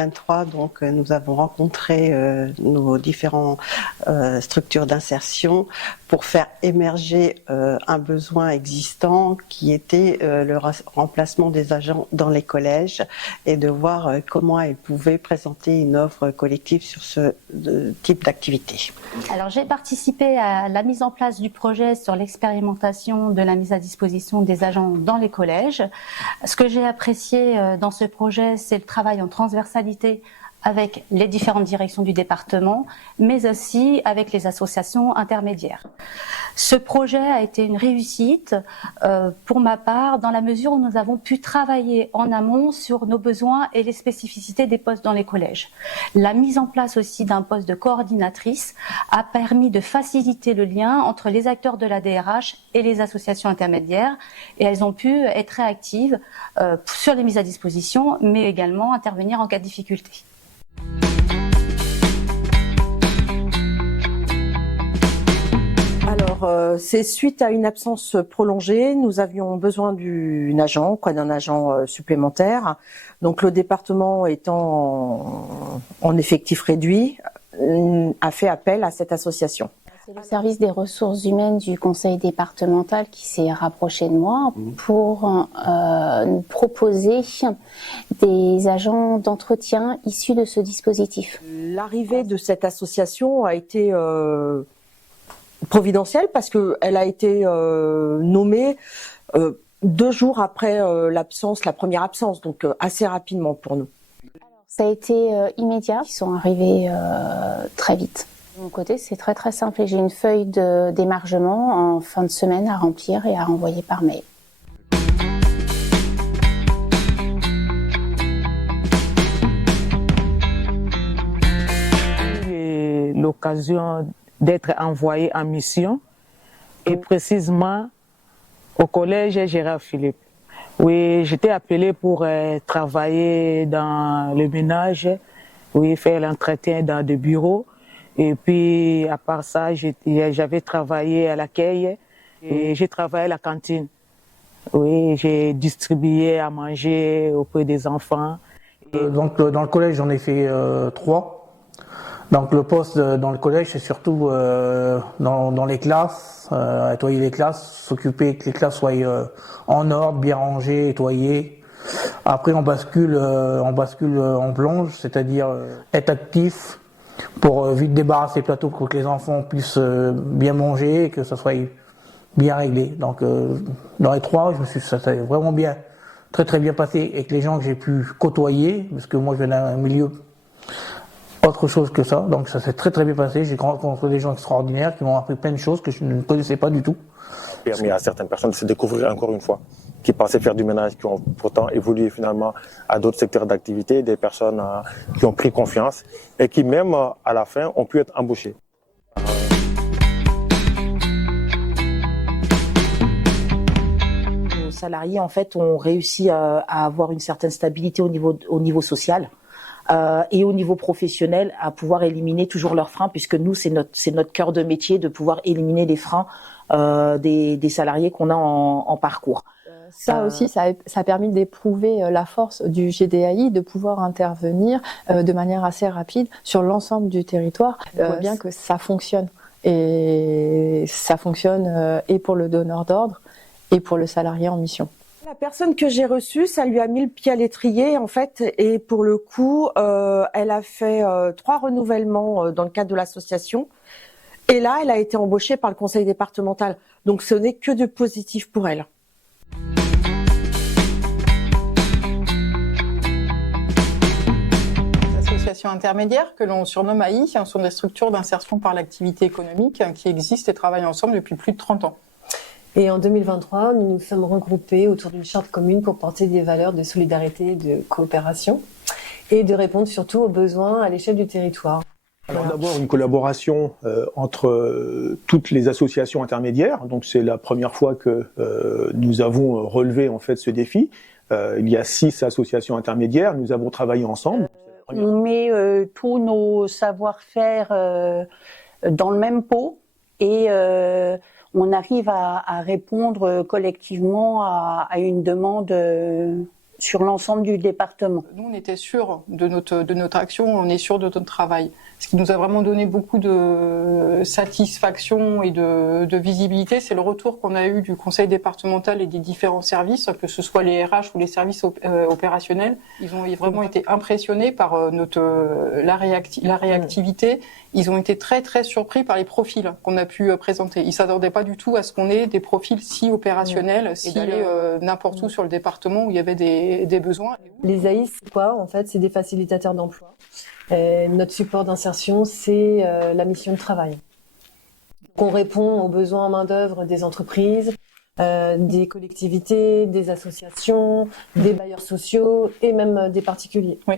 2023, donc, nous avons rencontré nos différentes structures d'insertion pour faire émerger un besoin existant qui était le remplacement des agents dans les collèges et de voir comment elles pouvaient présenter une offre collective sur ce type d'activité. Alors j'ai participé à la mise en place du projet sur l'expérimentation de la mise à disposition des agents dans les collèges. Ce que j'ai apprécié dans ce projet, c'est le travail en transversalité avec les différentes directions du département, mais aussi avec les associations intermédiaires. Ce projet a été une réussite pour ma part, dans la mesure où nous avons pu travailler en amont sur nos besoins et les spécificités des postes dans les collèges. La mise en place aussi d'un poste de coordinatrice a permis de faciliter le lien entre les acteurs de la DRH et les associations intermédiaires, et elles ont pu être réactives sur les mises à disposition, mais également intervenir en cas de difficulté. Alors, c'est suite à une absence prolongée, nous avions besoin d'un agent supplémentaire. Donc le département étant en effectif réduit, a fait appel à cette association. C'est le service des ressources humaines du conseil départemental qui s'est rapproché de moi pour nous proposer des agents d'entretien issus de ce dispositif. L'arrivée de cette association a été providentielle parce qu'elle a été nommée 2 jours après la première absence, donc assez rapidement pour nous. Ça a été immédiat, ils sont arrivés très vite. De mon côté, c'est très très simple et j'ai une feuille d'émargement en fin de semaine à remplir et à renvoyer par mail. J'ai l'occasion d'être envoyé en mission et précisément au collège Gérard Philippe. Oui, j'étais appelée pour travailler dans le ménage, oui, faire l'entretien dans des bureaux. Et puis, à part ça, j'avais travaillé à l'accueil et j'ai travaillé à la cantine. Oui, j'ai distribué à manger auprès des enfants. Donc, dans le collège, j'en ai fait 3. Donc, le poste dans le collège, c'est surtout dans les classes, nettoyer les classes, s'occuper que les classes soient en ordre, bien rangées, nettoyées. Après, on bascule en plonge, c'est-à-dire être actif pour vite débarrasser les plateaux pour que les enfants puissent bien manger et que ça soit bien réglé. Donc, dans les 3, ça s'est vraiment bien, très très bien passé avec les gens que j'ai pu côtoyer, parce que moi, je viens d'un milieu autre chose que ça. Donc, ça s'est très très bien passé. J'ai rencontré des gens extraordinaires qui m'ont appris plein de choses que je ne connaissais pas du tout. Permis à certaines personnes de se découvrir encore une fois, qui pensaient faire du ménage, qui ont pourtant évolué finalement à d'autres secteurs d'activité, des personnes qui ont pris confiance et qui même à la fin ont pu être embauchées. Nos salariés en fait ont réussi à avoir une certaine stabilité au niveau social. Et au niveau professionnel, à pouvoir éliminer toujours leurs freins, puisque nous, c'est notre cœur de métier de pouvoir éliminer les freins des salariés qu'on a en parcours. Ça aussi, ça a permis d'éprouver la force du GDAI, de pouvoir intervenir de manière assez rapide sur l'ensemble du territoire. On voit bien que ça fonctionne. Et ça fonctionne et pour le donneur d'ordre et pour le salarié en mission. La personne que j'ai reçue, ça lui a mis le pied à l'étrier en fait, et pour le coup, elle a fait 3 renouvellements dans le cadre de l'association, et là, elle a été embauchée par le conseil départemental. Donc, ce n'est que de positif pour elle. Les associations intermédiaires, que l'on surnomme AI, sont des structures d'insertion par l'activité économique qui existent et travaillent ensemble depuis plus de 30 ans. Et en 2023, nous nous sommes regroupés autour d'une charte commune pour porter des valeurs de solidarité et de coopération et de répondre surtout aux besoins à l'échelle du territoire. Alors d'abord une collaboration entre toutes les associations intermédiaires. Donc c'est la première fois que nous avons relevé en fait ce défi. Il y a 6 associations intermédiaires. Nous avons travaillé ensemble. On met tous nos savoir-faire dans le même pot et on arrive à répondre collectivement à une demande sur l'ensemble du département. Nous, on était sûrs de notre action, on est sûrs de notre travail. Ce qui nous a vraiment donné beaucoup de satisfaction et de visibilité, c'est le retour qu'on a eu du conseil départemental et des différents services, que ce soit les RH ou les services opérationnels. Ils ont vraiment été impressionnés par la réactivité. Ils ont été très très surpris par les profils qu'on a pu présenter. Ils s'attendaient pas du tout à ce qu'on ait des profils si opérationnels, si d'aller n'importe où sur le département où il y avait des besoins. Les AI, c'est quoi? En fait, c'est des facilitateurs d'emploi. Notre support d'insertion, c'est la mission de travail. On répond aux besoins en main-d'œuvre des entreprises, des collectivités, des associations, des bailleurs sociaux et même des particuliers. Oui.